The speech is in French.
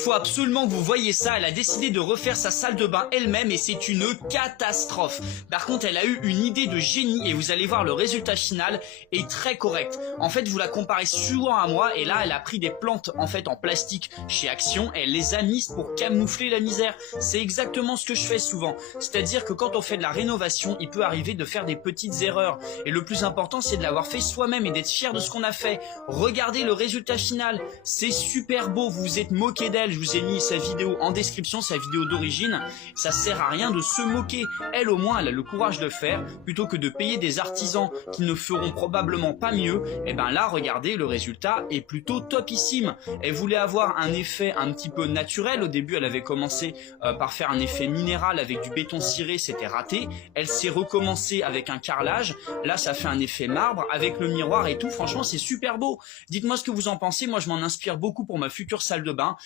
faut absolument que vous voyiez ça, elle a décidé de refaire sa salle de bain elle-même et c'est une catastrophe. Par contre, elle a eu une idée de génie et vous allez voir le résultat final est très correct. En fait, vous la comparez souvent à moi et là, elle a pris des plantes en fait en plastique chez Action et elle les a mises pour camoufler la misère. C'est exactement ce que je fais souvent. C'est-à-dire que quand on fait de la rénovation, il peut arriver de faire des petites erreurs. Et le plus important, c'est de l'avoir fait soi-même et d'être fier de ce qu'on a fait. Regardez le résultat final. C'est super beau. Vous vous êtes moqué d'elle. Je vous ai mis sa vidéo en description, sa vidéo d'origine. Ça sert à rien de se moquer. Elle, au moins, elle a le courage de le faire. Plutôt que de payer des artisans qui ne feront probablement pas mieux. Et ben là, regardez, le résultat est plutôt topissime. Elle voulait avoir un effet un petit peu naturel. Au début, elle avait commencé par faire un effet minéral avec du béton ciré. C'était raté. Elle s'est recommencée avec un carrelage. Là, ça fait un effet marbre avec le miroir et tout. Franchement, c'est super beau. Dites-moi ce que vous en pensez. Moi, je m'en inspire beaucoup pour ma future salle de bain.